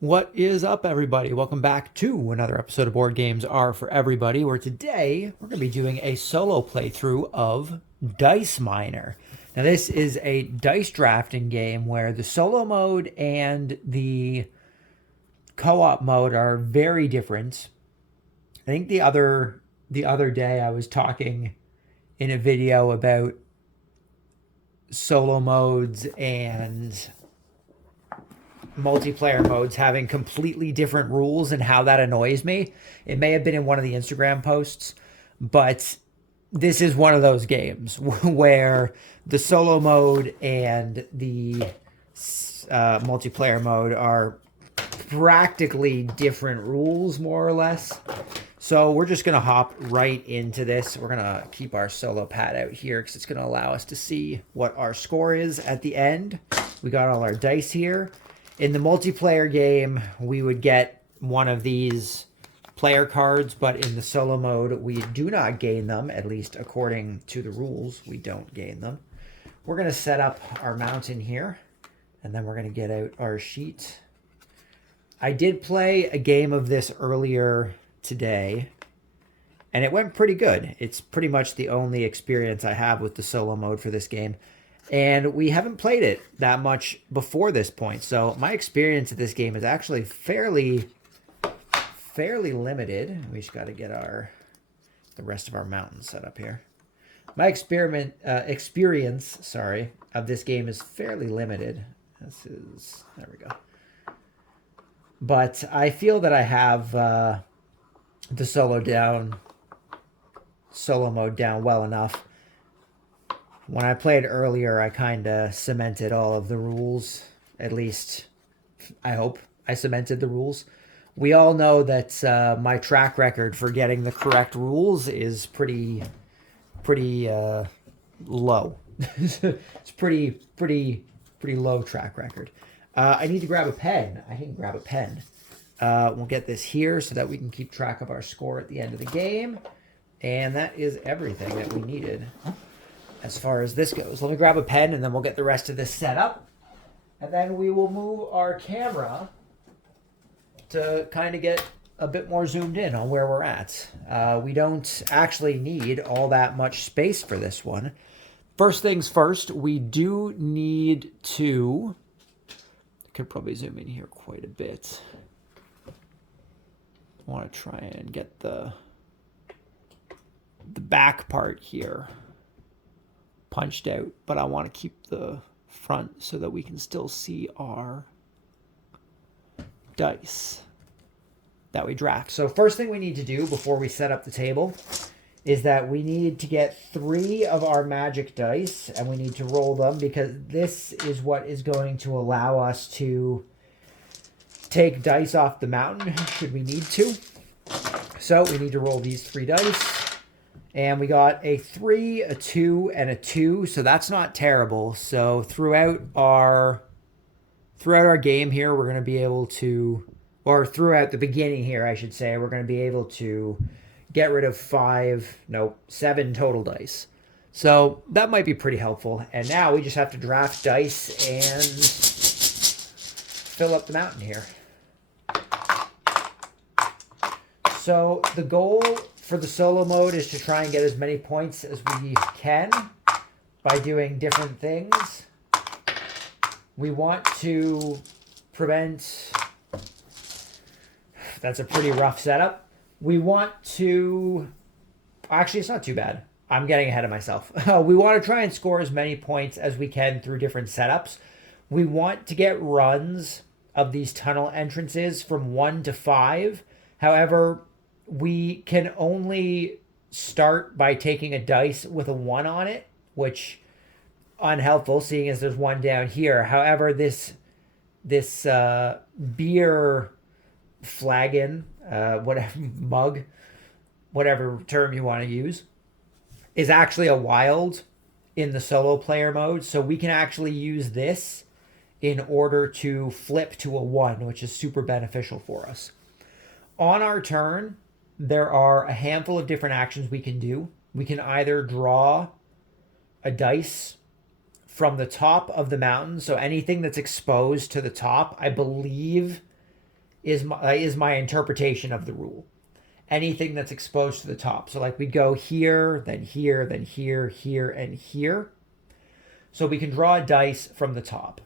What is up, everybody? Welcome back to another episode of Board Games Are for Everybody, where today we're going to be doing a solo playthrough of Dice Miner. Now, this is a dice drafting game where the solo mode and the co-op mode are very different. I think the other day I was talking in a video about solo modes and multiplayer modes having completely different rules and how that annoys me. It may have been in one of the Instagram posts, but this is one of those games where the solo mode and the multiplayer mode are practically different rules, more or less. So we're just going to hop right into this. We're going to keep our solo pad out here because it's going to allow us to see what our score is at the end. We got all our dice here. In the multiplayer game, we would get one of these player cards, but in the solo mode, we do not gain them, at least according to the rules, we don't gain them. We're going to set up our mountain here, and then we're going to get out our sheet. I did play a game of this earlier today, and it went pretty good. It's pretty much the only experience I have with the solo mode for this game. And we haven't played it that much before this point. So my experience at this game is actually fairly limited. We just got to get the rest of our mountains set up here. My experience of this game is fairly limited. There we go. But I feel that I have the solo mode down well enough. When I played earlier, I kind of cemented all of the rules. At least, I hope I cemented the rules. We all know that my track record for getting the correct rules is pretty low. It's pretty low track record. I need to grab a pen. I can grab a pen. We'll get this here so that we can keep track of our score at the end of the game. And that is everything that we needed as far as this goes. Let me grab a pen and then we'll get the rest of this set up. And then we will move our camera to kind of get a bit more zoomed in on where we're at. We don't actually need all that much space for this one. First things first, we do need to... I could probably zoom in here quite a bit. I want to try and get the back part here punched out, but I want to keep the front so that we can still see our dice that we draft. So first thing we need to do before we set up the table is that we need to get 3 of our magic dice, and we need to roll them because this is what is going to allow us to take dice off the mountain should we need to. So we need to roll these 3 dice. And we got a 3, a 2, and a 2, so that's not terrible. So throughout our game here, we're going to be able to, or throughout the beginning here, I should say, we're going to be able to get rid of 7 total dice. So that might be pretty helpful. And now we just have to draft dice and fill up the mountain here. So the goal for the solo mode is to try and get as many points as we can by doing different things. We want to prevent... That's a pretty rough setup. We want to... Actually, it's not too bad. I'm getting ahead of myself. We want to try and score as many points as we can through different setups. We want to get runs of these tunnel entrances from 1 to 5. However, we can only start by taking a dice with a 1 on it, which unhelpful seeing as there's 1 down here. However, this beer flagon, whatever mug, whatever term you want to use, is actually a wild in the solo player mode. So we can actually use this in order to flip to a 1, which is super beneficial for us. On our turn, there are a handful of different actions we can do. We can either draw a dice from the top of the mountain, so anything that's exposed to the top, I believe is my interpretation of the rule. Anything that's exposed to the top. So like we go here, then here, then here, here, and here. So we can draw a dice from the top.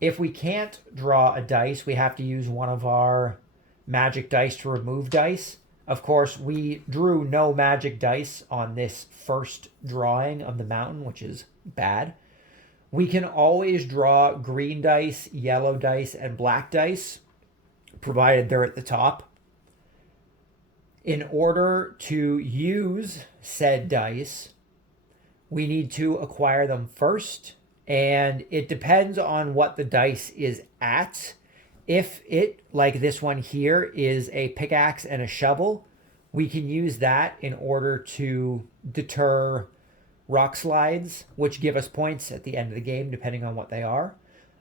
If we can't draw a dice, we have to use one of our magic dice to remove dice. Of course, we drew no magic dice on this first drawing of the mountain, which is bad. We can always draw green dice, yellow dice, and black dice, provided they're at the top. In order to use said dice, we need to acquire them first, and it depends on what the dice is at. If it, like this one here, is a pickaxe and a shovel, we can use that in order to deter rock slides, which give us points at the end of the game, depending on what they are.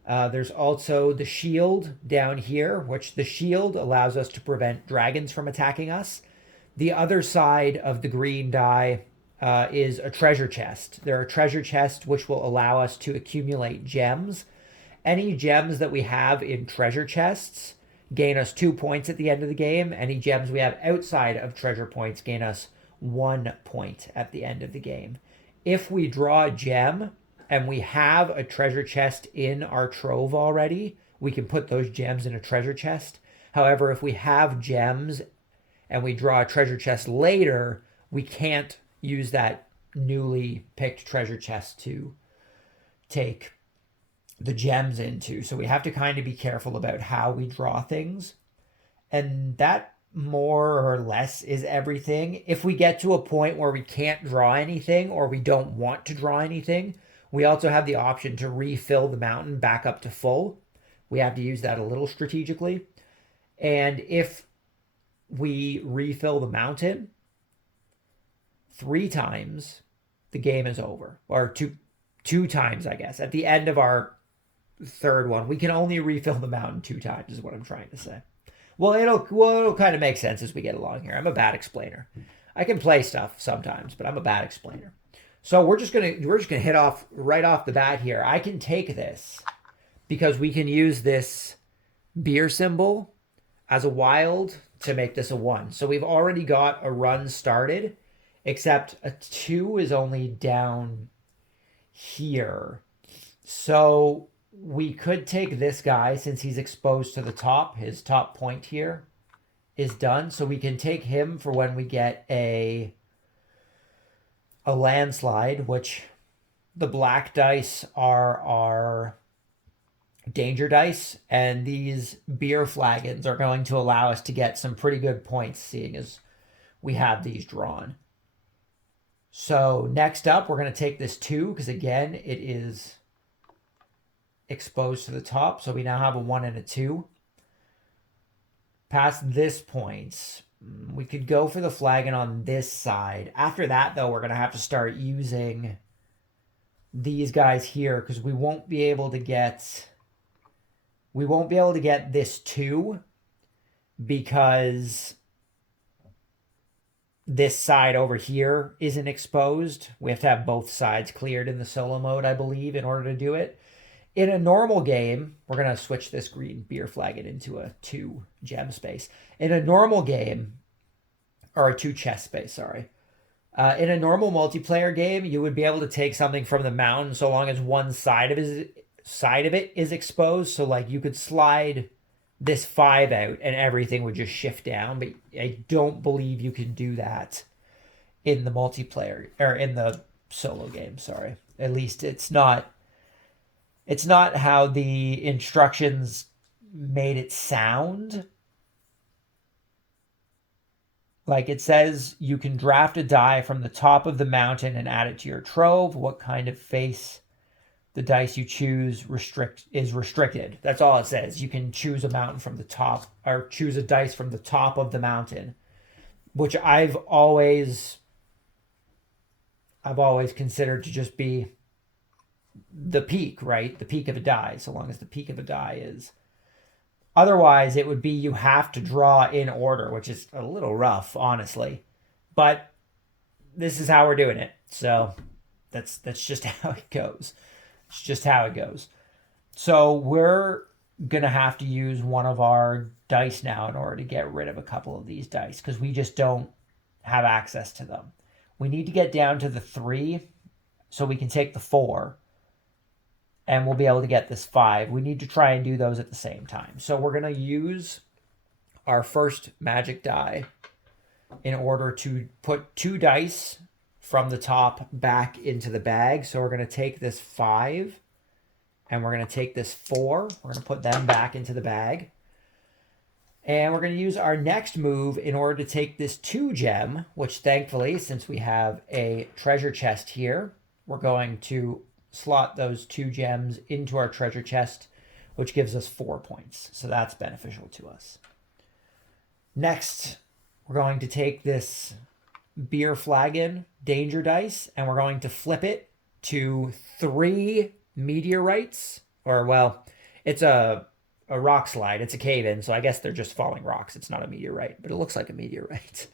There's also the shield down here, which the shield allows us to prevent dragons from attacking us. The other side of the green die is a treasure chest. There are treasure chests which will allow us to accumulate gems. Any gems that we have in treasure chests gain us 2 points at the end of the game. Any gems we have outside of treasure points gain us 1 point at the end of the game. If we draw a gem and we have a treasure chest in our trove already, we can put those gems in a treasure chest. However, if we have gems and we draw a treasure chest later, we can't use that newly picked treasure chest to take the gems into. So we have to kind of be careful about how we draw things. And that more or less is everything. If we get to a point where we can't draw anything or we don't want to draw anything, we also have the option to refill the mountain back up to full. We have to use that a little strategically. And if we refill the mountain 3 times, the game is over. Or two times, I guess. At the end of our third one, we can only refill the mountain 2 times, is what I'm trying to say. Well, it'll kind of make sense as we get along here. I'm a bad explainer. I can play stuff sometimes, but I'm a bad explainer. So we're just gonna hit off right off the bat here. I can take this because we can use this beer symbol as a wild to make this a 1. So we've already got a run started, except a 2 is only down here. So we could take this guy since he's exposed to the top. His top point here is done. So we can take him for when we get a landslide, which the black dice are our danger dice, and these beer flagons are going to allow us to get some pretty good points, seeing as we have these drawn. So next up, we're going to take this 2, because again, it is exposed to the top. So we now have a 1 and a 2. Past this point, we could go for the flagon on this side. After that, though, we're going to have to start using these guys here, because we won't be able to get this 2 because this side over here isn't exposed. We have to have both sides cleared in the solo mode, I believe, in order to do it. In a normal game, we're going to switch this green beer flagon into a 2 gem space. In a normal game, or a 2 chest space, sorry. In a normal multiplayer game, you would be able to take something from the mountain so long as one side of it is exposed. So like you could slide this 5 out and everything would just shift down. But I don't believe you can do that in the multiplayer, or in the solo game, sorry. At least it's not how the instructions made it sound. Like it says, you can draft a die from the top of the mountain and add it to your trove. What kind of face the dice you choose is restricted. That's all it says. You can choose a mountain from the top, or choose a dice from the top of the mountain, which I've always considered to just be the peak, right? The peak of a die, so long as the peak of a die is. Otherwise, it would be you have to draw in order, which is a little rough, honestly. But this is how we're doing it. So that's just how it goes. It's just how it goes. So we're going to have to use one of our dice now in order to get rid of a couple of these dice because we just don't have access to them. We need to get down to the 3 so we can take the 4 and we'll be able to get this 5. We need to try and do those at the same time. So we're going to use our first magic die in order to put 2 dice from the top back into the bag. So we're going to take this 5 and we're going to take this 4. We're going to put them back into the bag. And we're going to use our next move in order to take this 2 gem, which thankfully, since we have a treasure chest here, we're going to slot those 2 gems into our treasure chest, which gives us 4 points. So that's beneficial to us. Next, we're going to take this beer flagon danger dice and we're going to flip it to 3 meteorites, or well, it's a rock slide. It's a cave in, so I guess they're just falling rocks. It's not a meteorite, but it looks like a meteorite.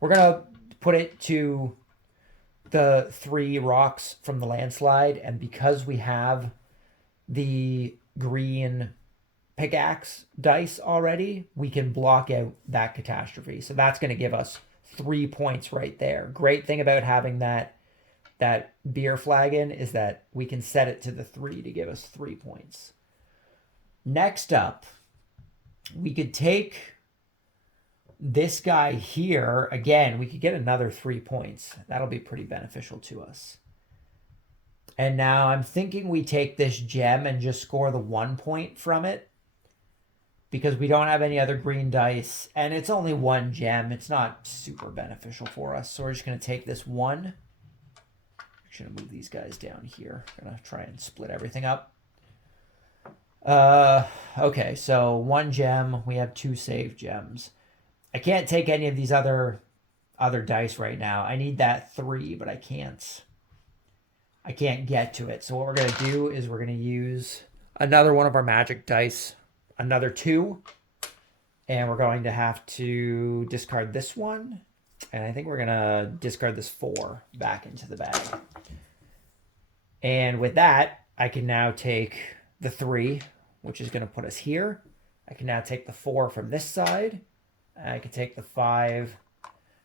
We're gonna put it to the 3 rocks from the landslide, and because we have the green pickaxe dice already, we can block out that catastrophe. So that's going to give us 3 points right there. Great thing about having that beer flagon is that we can set it to the 3 to give us 3 points. Next up, we could take this guy here. Again, we could get another 3 points. That'll be pretty beneficial to us. And now I'm thinking we take this gem and just score the 1 point from it because we don't have any other green dice and it's only 1 gem. It's not super beneficial for us. So we're just going to take this 1. I'm going to move these guys down here. I'm going to try and split everything up. Okay, so 1 gem. We have 2 save gems. I can't take any of these other dice right now. I need that 3, but I can't get to it. So what we're going to do is we're going to use another one of our magic dice, another 2, and we're going to have to discard this one, and I think we're going to discard this 4 back into the bag. And with that, I can now take the 3, which is going to put us here. I can now take the 4 from this side, and I can take the 5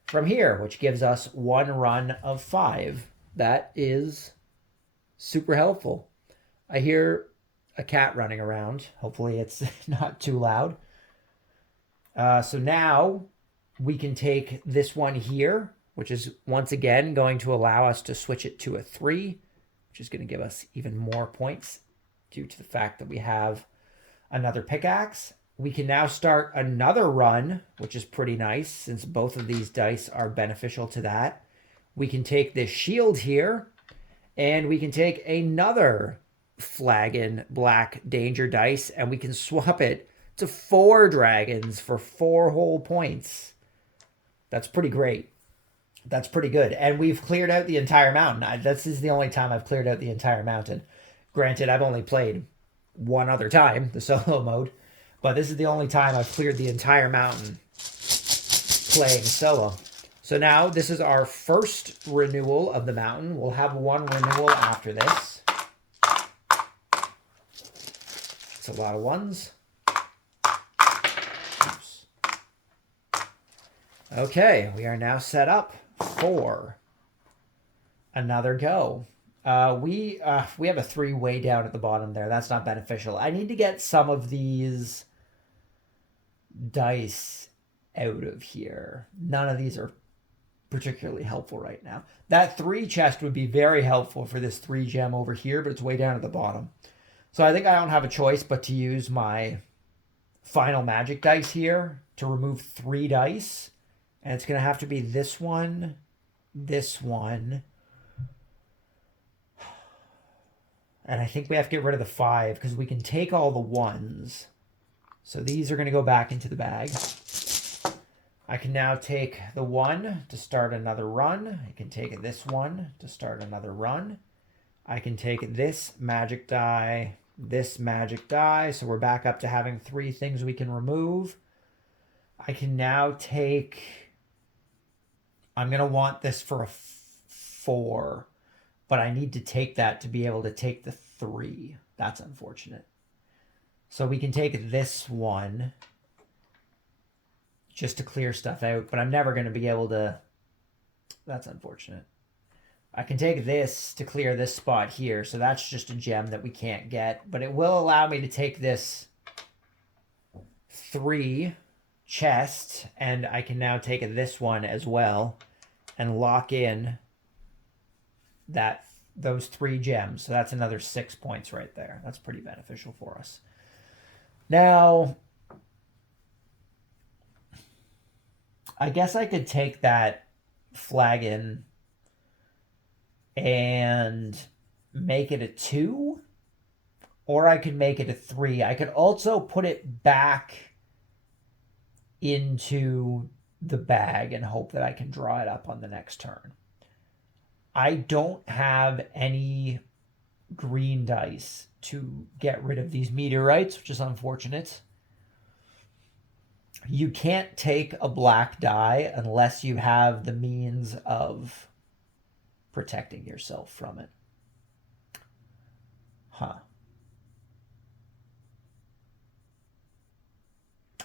from here, which gives us 1 run of 5. That is super helpful. I hear a cat running around. Hopefully it's not too loud. So now we can take this one here, which is once again going to allow us to switch it to a 3, which is going to give us even more points due to the fact that we have another pickaxe. We can now start another run, which is pretty nice since both of these dice are beneficial to that. We can take this shield here and we can take another flagon black danger dice and we can swap it to 4 dragons for 4 whole points. That's pretty great. That's pretty good. And we've cleared out the entire mountain. This is the only time I've cleared out the entire mountain. Granted, I've only played one other time, the solo mode, but this is the only time I've cleared the entire mountain playing solo. So now this is our first renewal of the mountain. We'll have 1 renewal after this. It's a lot of 1s. Oops. Okay, we are now set up for another go. We have a 3 way down at the bottom there. That's not beneficial. I need to get some of these dice out of here. None of these are particularly helpful right now. That 3 chest would be very helpful for this 3 gem over here, but it's way down at the bottom. So I think I don't have a choice but to use my final magic dice here to remove 3 dice. And it's going to have to be this one, and I think we have to get rid of the 5 because we can take all the 1s. So these are going to go back into the bag. I can now take the 1 to start another run. I can take this one to start another run. I can take this magic die, so we're back up to having 3 things we can remove. I can now take... I'm going to want this for a 4, but I need to take that to be able to take the 3. That's unfortunate. So we can take this one just to clear stuff out, but I'm never going to be able to. That's unfortunate. I can take this to clear this spot here, so that's just a gem that we can't get, but it will allow me to take this 3 chest, and I can now take this one as well and lock in those 3 gems. So that's another 6 points right there. That's pretty beneficial for us. Now, I guess I could take that flagon and make it a 2, or I could make it a 3. I could also put it back into the bag and hope that I can draw it up on the next turn. I don't have any green dice to get rid of these meteorites, which is unfortunate. You can't take a black die unless you have the means of protecting yourself from it. Huh.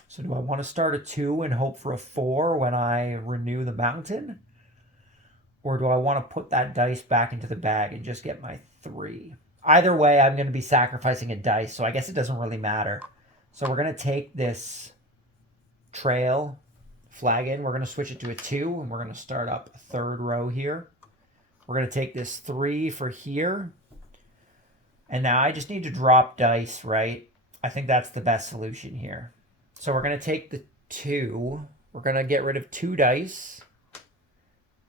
So do I want to start a 2 and hope for a 4 when I renew the mountain? Or do I want to put that dice back into the bag and just get my 3? Either way, I'm going to be sacrificing a dice, so I guess it doesn't really matter. So we're going to take this trail flagon. We're going to switch it to a 2, and we're going to start up a 3rd row here. We're going to take this 3 for here. And now I just need to drop dice, right? I think that's the best solution here. So we're going to take the 2. We're going to get rid of 2 dice.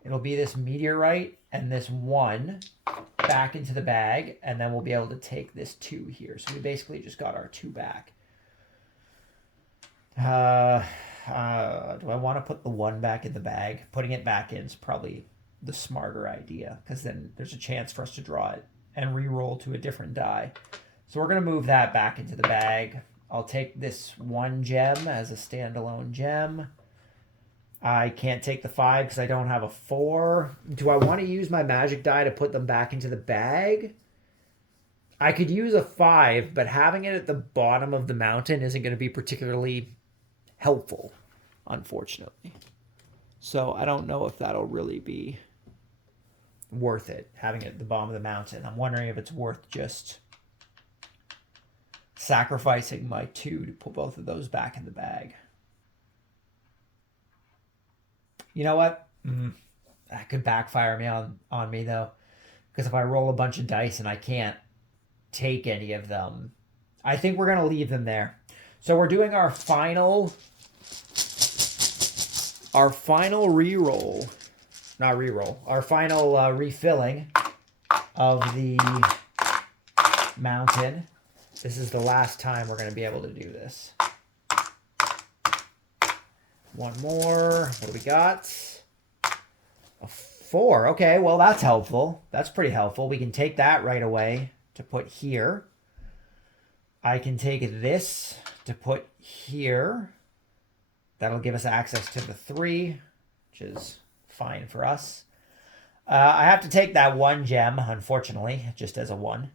It'll be this meteorite and this 1 back into the bag, and then we'll be able to take this 2 here. So we basically just got our 2 back. Do I want to put the 1 back in the bag? Putting it back in is probably the smarter idea, because then there's a chance for us to draw it and re-roll to a different die. So we're going to move that back into the bag. I'll take this 1 gem as a standalone gem. I can't take the 5 because I don't have a 4. Do I want to use my magic die to put them back into the bag? I could use a 5, but having it at the bottom of the mountain isn't going to be particularly helpful, unfortunately. So I don't know if that'll really be worth it, having it at the bottom of the mountain. I'm wondering if it's worth just sacrificing my 2 to put both of those back in the bag. You know what? That could backfire me on me, though. Because if I roll a bunch of dice and I can't take any of them, I think we're going to leave them there. So we're doing our final re-roll. Not re-roll. Our final refilling of the mountain. This is the last time we're going to be able to do this. 1 more. What do we got? A 4. Okay, well, that's helpful. That's pretty helpful. We can take that right away to put here. I can take this to put here. That'll give us access to the 3, which is fine for us. I have to take that 1 gem, unfortunately, just as a 1.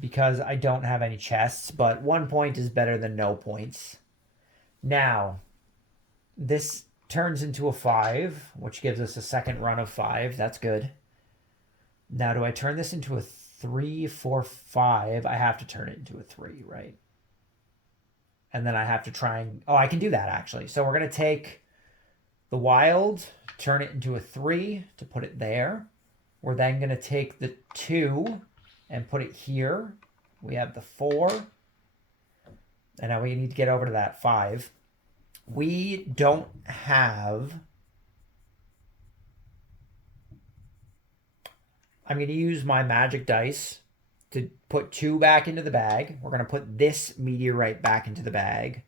Because I don't have any chests, but 1 point is better than no points. Now, this turns into a 5, which gives us a second run of 5. That's good. Now, do I turn this into a 3, 4, 5? I have to turn it into a 3, right? And then I have to try and... Oh, I can do that, actually. So we're going to take the wild, turn it into a 3 to put it there. We're then going to take the 2... and put it here. We have the 4. And now we need to get over to that 5. We don't have... I'm going to use my magic dice to put 2 back into the bag. We're going to put this meteorite back into the bag.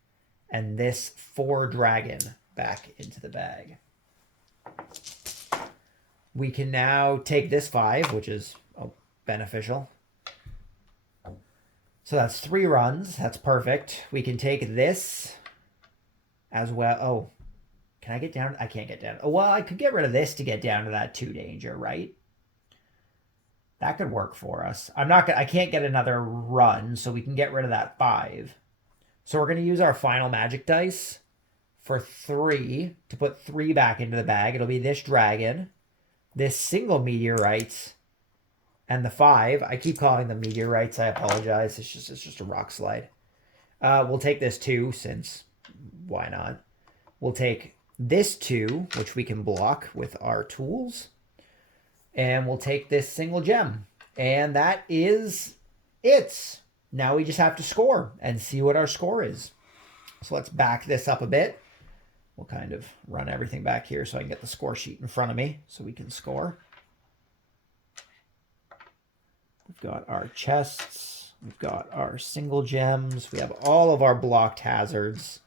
And this 4 dragon back into the bag. We can now take this 5, which is beneficial. So that's 3 runs. That's perfect. We can take this as well. Oh, can I get down? I can't get down. Oh, well, I could get rid of this to get down to that 2 danger, right? That could work for us. I can't get another run, so we can get rid of that 5. So we're going to use our final magic dice for 3 to put 3 back into the bag. It'll be this dragon, this single meteorite, and the 5. I keep calling them meteorites. I apologize. It's just a rock slide. We'll take this 2, since why not? We'll take this 2, which we can block with our tools. And we'll take this single gem. And that is it. Now we just have to score and see what our score is. So let's back this up a bit. We'll kind of run everything back here so I can get the score sheet in front of me so we can score. We've got our chests. We've got our single gems. We have all of our blocked hazards.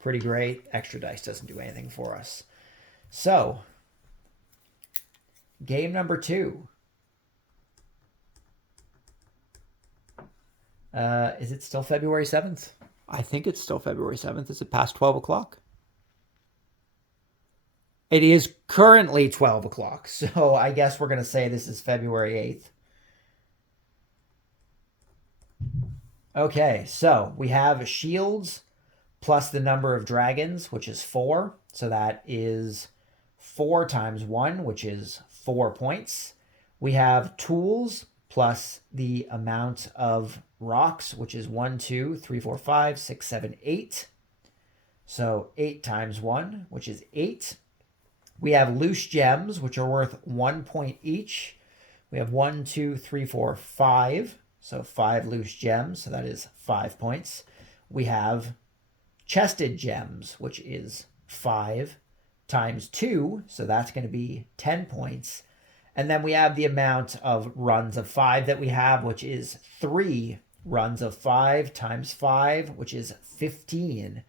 Pretty great. Extra dice doesn't do anything for us. So, game number 2. Is it still February 7th? I think it's still February 7th. Is it past 12 o'clock? It is currently 12 o'clock. So I guess we're going to say this is February 8th. Okay, so we have shields plus the number of dragons, which is 4. So that is 4 times 1, which is 4 points. We have tools plus the amount of rocks, which is 1, 2, 3, 4, 5, 6, 7, 8. So 8 times 1, which is 8. We have loose gems, which are worth 1 point each. We have 1, 2, 3, 4, 5. So 5 loose gems, so that is 5 points. We have chested gems, which is 5 times 2, so that's going to be 10 points. And then we have the amount of runs of 5 that we have, which is 3 runs of 5 times 5, which is 15.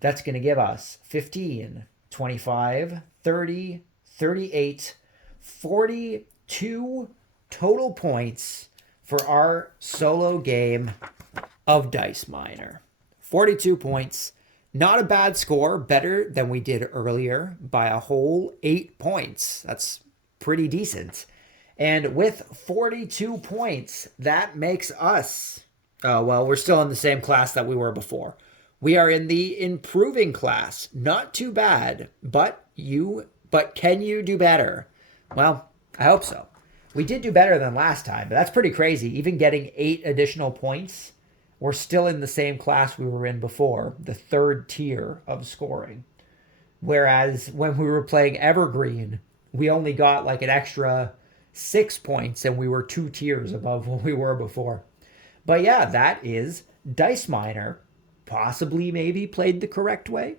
That's going to give us 15, 25, 30, 38, 42 total points for our solo game of Dice Miner. 42 points. Not a bad score. Better than we did earlier by a whole 8 points. That's pretty decent. And with 42 points, that makes us... Oh, well, we're still in the same class that we were before. We are in the improving class. Not too bad, but can you do better? Well, I hope so. We did do better than last time, but that's pretty crazy. Even getting 8 additional points, we're still in the same class we were in before, the 3rd tier of scoring. Whereas when we were playing Evergreen, we only got like an extra 6 points and we were 2 tiers above what we were before. But yeah, that is Dice Miner. Possibly maybe played the correct way.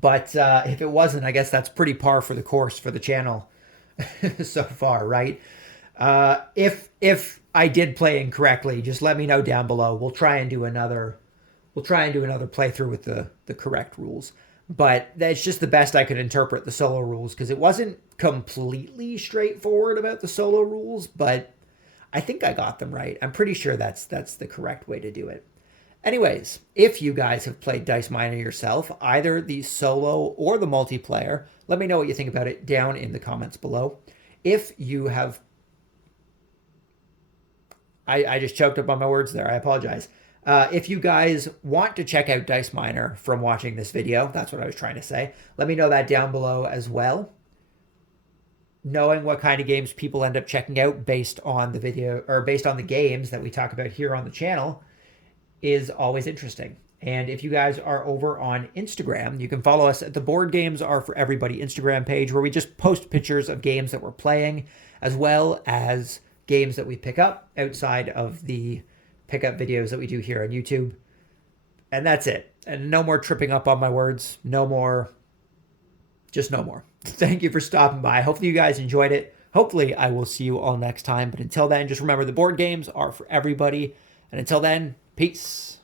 But if it wasn't, I guess that's pretty par for the course for the channel so far, right? If I did play incorrectly, just let me know down below. We'll try and do another playthrough with the correct rules. But that's just the best I could interpret the solo rules, because it wasn't completely straightforward about the solo rules, but I think I got them right. I'm pretty sure that's the correct way to do it. Anyways, if you guys have played Dice Miner yourself, either the solo or the multiplayer, let me know what you think about it down in the comments below. If you have... I just choked up on my words there. I apologize. If you guys want to check out Dice Miner from watching this video, that's what I was trying to say. Let me know that down below as well. Knowing what kind of games people end up checking out based on the video, or based on the games that we talk about here on the channel, is always interesting. And if you guys are over on Instagram, you can follow us at the Board Games Are For Everybody Instagram page, where we just post pictures of games that we're playing, as well as games that we pick up outside of the pickup videos that we do here on YouTube. And that's it. And no more tripping up on my words. No more. Just no more. Thank you for stopping by. Hopefully you guys enjoyed it. Hopefully I will see you all next time. But until then, just remember the board games are for everybody. And until then, peace.